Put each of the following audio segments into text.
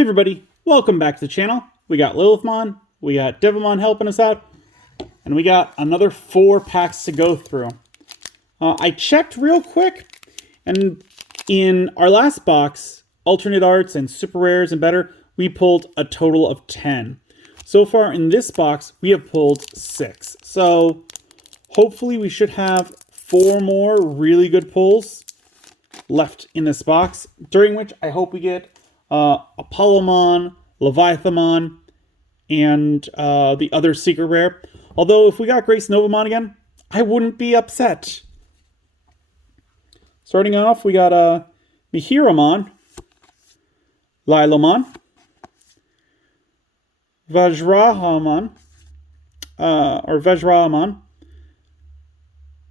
Hey everybody, welcome back to the channel. We got Lilithmon, we got Devilmon helping us out, and we got another 4 packs to go through. I checked real quick, and in our last box, alternate arts and super rares and better, we pulled a total of 10. So far in this box, we have pulled 6. So hopefully we should have 4 more really good pulls left in this box, during which I hope we get Apollomon, Leviathamon, and the other secret rare. Although, if we got Grace Novamon again, I wouldn't be upset. Starting off, we got Mihiramon, Lilomon, Vajrahamon,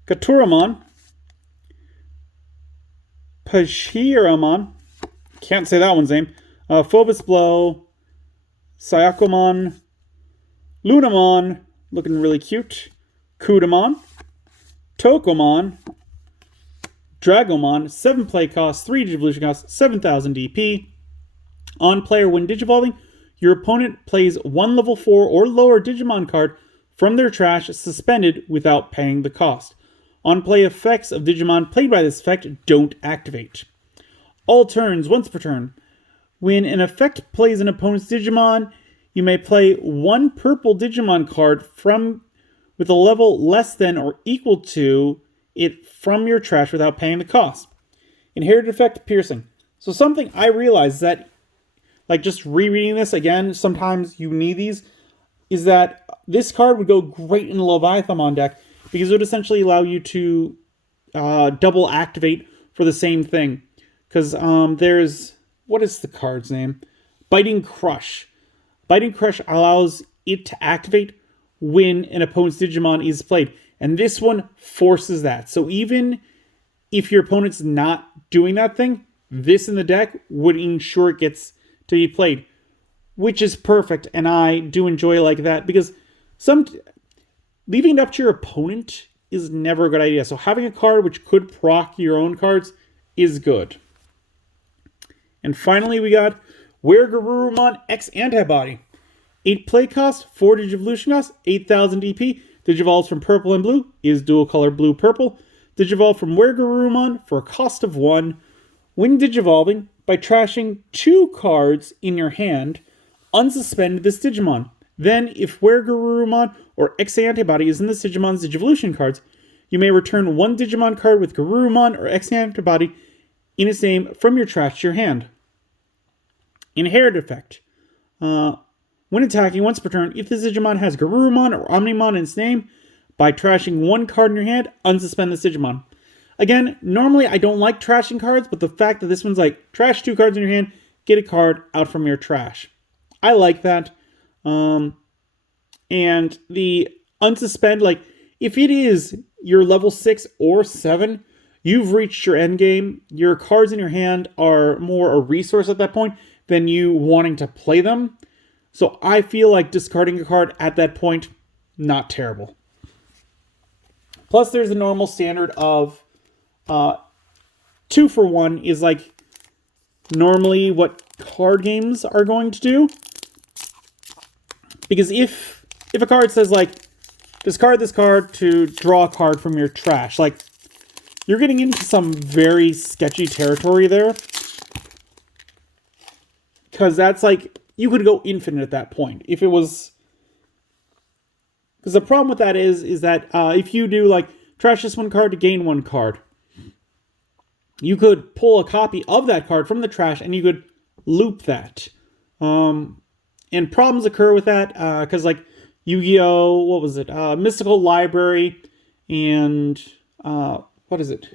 Katuramon, Pashiramon, can't say that one's name, Phobos Blow, Syakomon, Lunamon, looking really cute, Kudamon, Tokomon, Dragomon, 7 play cost, 3 Digivolution cost, 7,000 DP. On player, when Digivolving, your opponent plays 1 level 4 or lower Digimon card from their trash suspended without paying the cost. On play, effects of Digimon played by this effect don't activate. All turns, once per turn. When an effect plays an opponent's Digimon, you may play 1 purple Digimon card with a level less than or equal to it from your trash without paying the cost. Inherited effect, Piercing. So something I realized that, like just rereading this again, sometimes you need these, is that this card would go great in the Leviathamon deck because it would essentially allow you to double activate for the same thing. Because there's, what is the card's name? Biting Crush. Biting Crush allows it to activate when an opponent's Digimon is played. And this one forces that. So even if your opponent's not doing that thing, this in the deck would ensure it gets to be played. Which is perfect, and I do enjoy like that. Because leaving it up to your opponent is never a good idea. So having a card which could proc your own cards is good. And finally, we got Weregarurumon X Antibody. 8 play cost, 4 Digivolution cost, 8,000 DP. Digivolves from purple and blue, is dual color blue-purple. Digivolve from Weregarurumon for a cost of 1. When Digivolving, by trashing 2 cards in your hand, unsuspend this Digimon. Then, if Weregarurumon or X Antibody is in this Digimon's Digivolution cards, you may return 1 Digimon card with Garurumon or X Antibody in its name from your trash to your hand. Inherited effect. When attacking once per turn, if this Digimon has Garurumon or Omnimon in its name, by trashing 1 card in your hand, unsuspend this Digimon. Again, normally I don't like trashing cards, but the fact that this one's like, trash 2 cards in your hand, get a card out from your trash. I like that. And the unsuspend, like, if it is your level 6 or 7, you've reached your end game. Your cards in your hand are more a resource at that point than you wanting to play them. So I feel like discarding a card at that point, not terrible. Plus, there's the normal standard of 2 for 1 is like normally what card games are going to do. Because if a card says like, discard this card to draw a card from your trash, like, you're getting into some very sketchy territory there. Because that's like, you could go infinite at that point. If it was... Because the problem with that is that if you do like, trash this 1 card to gain 1 card, you could pull a copy of that card from the trash and you could loop that. And problems occur with that because like Yu-Gi-Oh! What was it? Mystical Library and... what is it?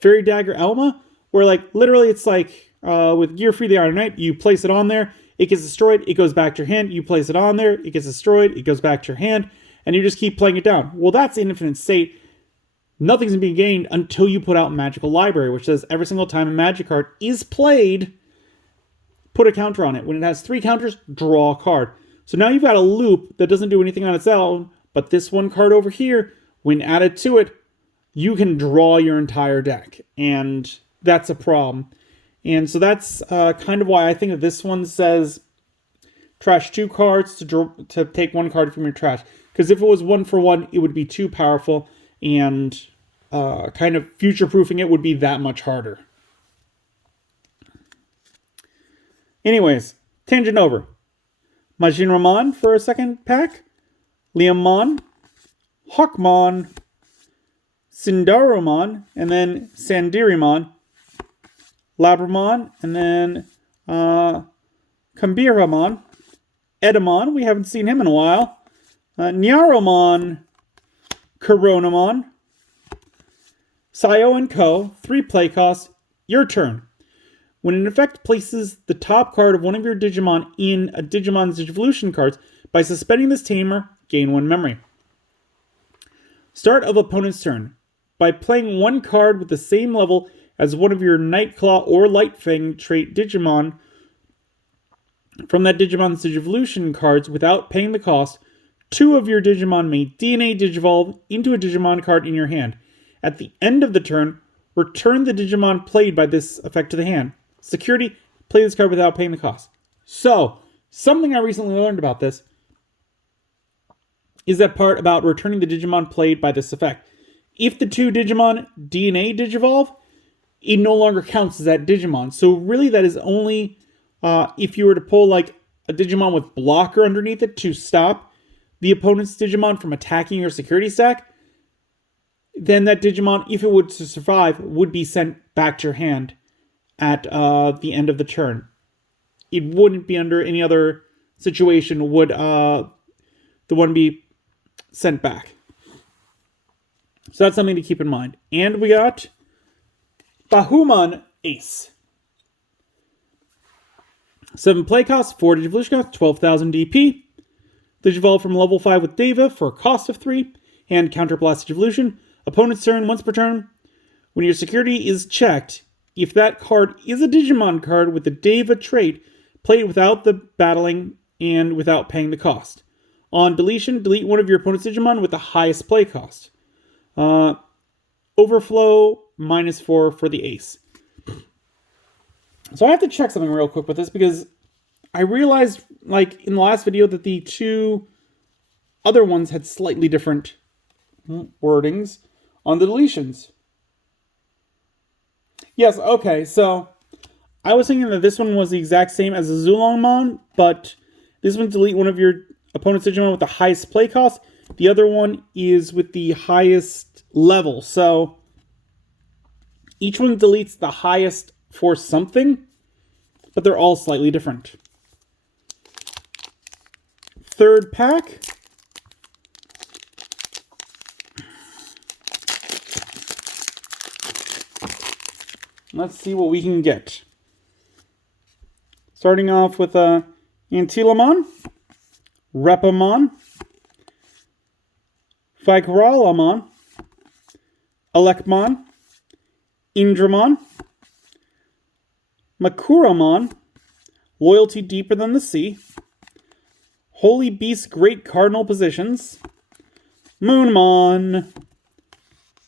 Fairy Dagger Elma, where like literally it's like with Gear Free the Iron Knight, you place it on there, it gets destroyed, it goes back to your hand, you place it on there, it gets destroyed, it goes back to your hand, and you just keep playing it down. Well, that's an infinite state. Nothing's being gained until you put out Magical Library, which says every single time a magic card is played, put a counter on it. When it has 3 counters, draw a card. So now you've got a loop that doesn't do anything on its own, but this 1 card over here, when added to it, you can draw your entire deck, and that's a problem. And so that's kind of why I think that this one says trash 2 cards to take 1 card from your trash. Because if it was 1 for 1, it would be too powerful, and kind of future-proofing it would be that much harder. Anyways, tangent over. Majinramon for a second pack. Leomon. Hawkmon. Cindaromon. And then Sandirimon. Labramon. And then Kambiramon. Edamon. We haven't seen him in a while. Nyaromon. Coronamon. Sayo and Co. 3 play cost. Your turn. When an effect places the top card of one of your Digimon in a Digimon's Digivolution cards, by suspending this tamer, gain 1 memory. Start of opponent's turn. By playing 1 card with the same level as one of your Nightclaw or Lightfang trait Digimon from that Digimon's Digivolution cards without paying the cost, 2 of your Digimon may DNA Digivolve into a Digimon card in your hand. At the end of the turn, return the Digimon played by this effect to the hand. Security, play this card without paying the cost. So, something I recently learned about this is that part about returning the Digimon played by this effect. If the 2 Digimon DNA Digivolve, it no longer counts as that Digimon. So really that is only if you were to pull like a Digimon with blocker underneath it to stop the opponent's Digimon from attacking your security stack, then that Digimon, if it would to survive, would be sent back to your hand at the end of the turn. It wouldn't be under any other situation would the one be sent back. So that's something to keep in mind. And we got Bahumon Ace. 7 play cost, 4 Digivolution cost, 12,000 DP. Digivolve from level 5 with Deva for a cost of 3. And Counterblast Digivolution. Opponent's turn, once per turn. When your security is checked, if that card is a Digimon card with the Deva trait, play it without the battling and without paying the cost. On deletion, delete one of your opponent's Digimon with the highest play cost. Overflow, -4 for the Ace. So I have to check something real quick with this because I realized, like, in the last video that the 2 other ones had slightly different wordings on the deletions. Yes, okay, so I was thinking that this one was the exact same as the Zulongmon, but this one delete one of your opponent's Digimon with the highest play cost. The other one is with the highest level. So each one deletes the highest for something, but they're all slightly different. Third pack. Let's see what we can get. Starting off with Antilamon, Repamon, Ficaralamon, Alekmon, Indramon, Makuramon, Loyalty Deeper Than the Sea, Holy Beast Great Cardinal Positions, Moonmon,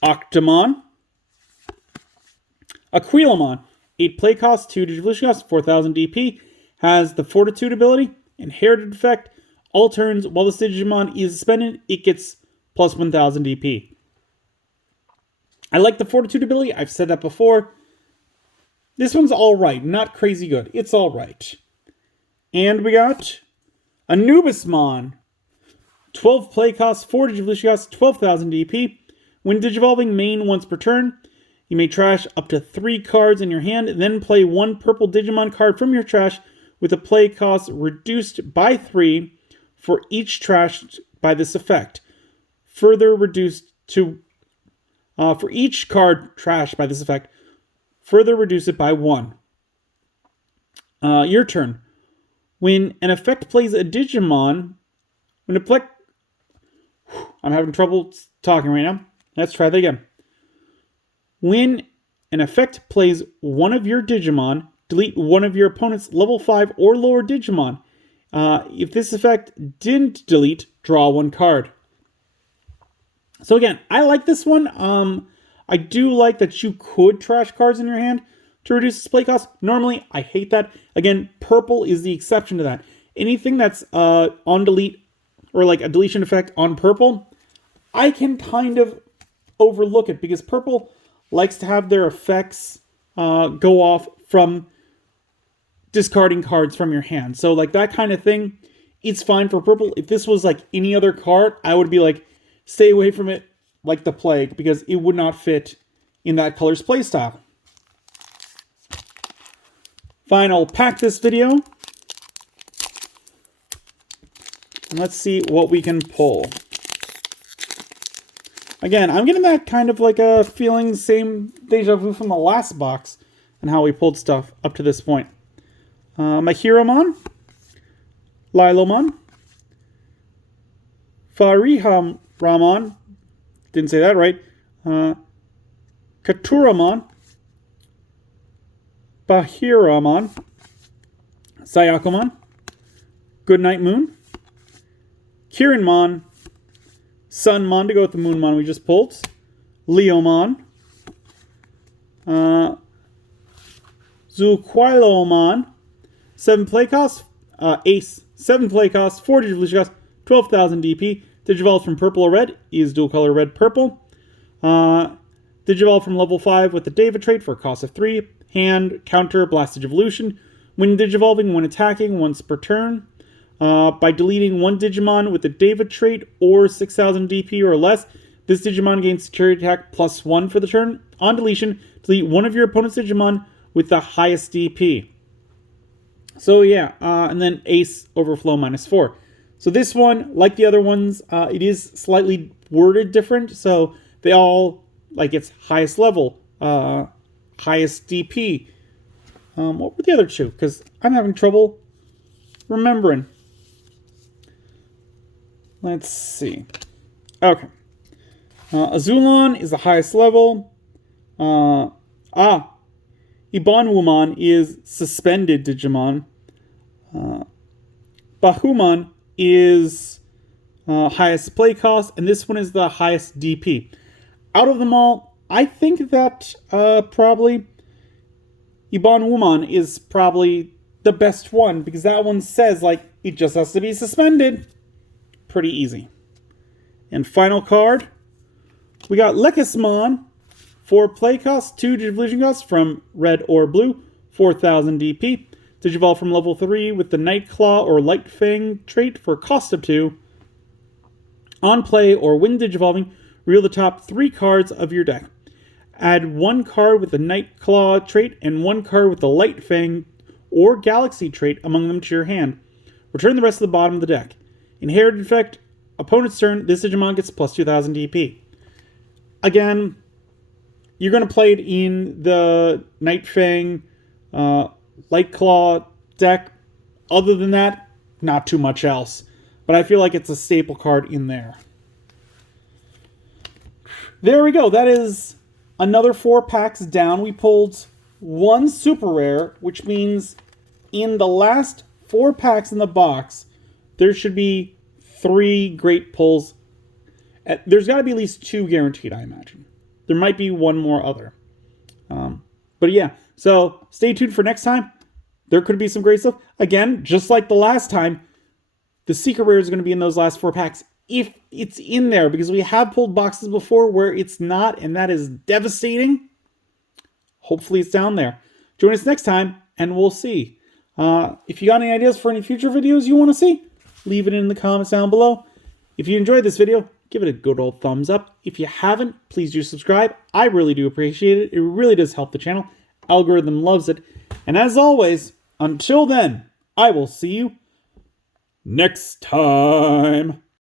Octomon, Aquilamon, 8 play cost, 2 Digivolution cost, 4,000 DP, has the Fortitude ability, Inherited effect. All turns while the Digimon is suspended, it gets plus 1,000 DP. I like the Fortitude ability, I've said that before. This one's alright, not crazy good. It's alright. And we got Anubismon. 12 play cost, 4 Digivolution cost, 12,000 DP. When Digivolving main once per turn, you may trash up to 3 cards in your hand, then play 1 purple Digimon card from your trash with a play cost reduced by 3 for each trashed by this effect. Further reduced to, for each card trashed by this effect, further reduce it by 1. Your turn. When an effect plays a Digimon, I'm having trouble talking right now. Let's try that again. When an effect plays one of your Digimon, delete one of your opponent's level 5 or lower Digimon. If this effect didn't delete, draw 1 card. So again, I like this one. I do like that you could trash cards in your hand to reduce display cost. Normally, I hate that. Again, purple is the exception to that. Anything that's on delete or like a deletion effect on purple, I can kind of overlook it because purple likes to have their effects go off from discarding cards from your hand. So like that kind of thing, it's fine for purple. If this was like any other card, I would be like, stay away from it like the plague because it would not fit in that color's playstyle. Fine, I'll pack this video. And let's see what we can pull. Again, I'm getting that kind of like a feeling, same deja vu from the last box and how we pulled stuff up to this point. Mahiromon, Lilomon, Farihamon, didn't say that right, Katuramon, Bahiramon, Sayakomon, Goodnight Moon, Kiranmon, Sunmon to go with the Moonmon we just pulled, Leomon, Zuquilomon, 7 play cost, Ace, 7 play cost, 4 Digivolution cost, 12,000 DP. Digivolve from purple or red is dual color red purple. Digivolve from level 5 with the David trait for a cost of 3. Hand, counter, blast Digivolution. When digivolving, when attacking, once per turn. By deleting one Digimon with the David trait or 6,000 DP or less, this Digimon gains security attack +1 for the turn. On deletion, delete one of your opponent's Digimon with the highest DP. So yeah, and then Ace Overflow -4. So this one, like the other ones, it is slightly worded different. So they all, like it's highest level, highest DP. What were the other two? Because I'm having trouble remembering. Let's see. Okay. Azulon is the highest level. Ibanwumon is suspended Digimon. Bahumon is highest play cost, and this one is the highest DP. Out of them all, I think that probably Ibanwumon is probably the best one, because that one says, like, it just has to be suspended. Pretty easy. And final card, we got Lekismon, 4 play cost, 2 Digivolution cost from red or blue, 4,000 DP. Digivolve from level 3 with the Nightclaw or Light Fang trait for a cost of 2. On play or when digivolving, reveal the top 3 cards of your deck. Add 1 card with the Nightclaw trait and 1 card with the Light Fang or Galaxy trait among them to your hand. Return the rest to the bottom of the deck. Inherited effect, opponent's turn, this Digimon gets plus 2,000 DP. Again, you're going to play it in the Night Fang, Light Claw deck. Other than that, not too much else. But I feel like it's a staple card in there. There we go. That is another 4 packs down. We pulled 1 super rare, which means in the last 4 packs in the box, there should be 3 great pulls. There's got to be at least 2 guaranteed, I imagine. There might be one more other. But yeah, so stay tuned for next time. There could be some great stuff. Again, just like the last time, the secret rare is going to be in those last 4 packs. If it's in there, because we have pulled boxes before where it's not, and that is devastating. Hopefully it's down there. Join us next time, and we'll see. If you got any ideas for any future videos you want to see, leave it in the comments down below. If you enjoyed this video, give it a good old thumbs up. If you haven't, please do subscribe. I really do appreciate it. It really does help the channel. Algorithm loves it. And as always, until then, I will see you next time.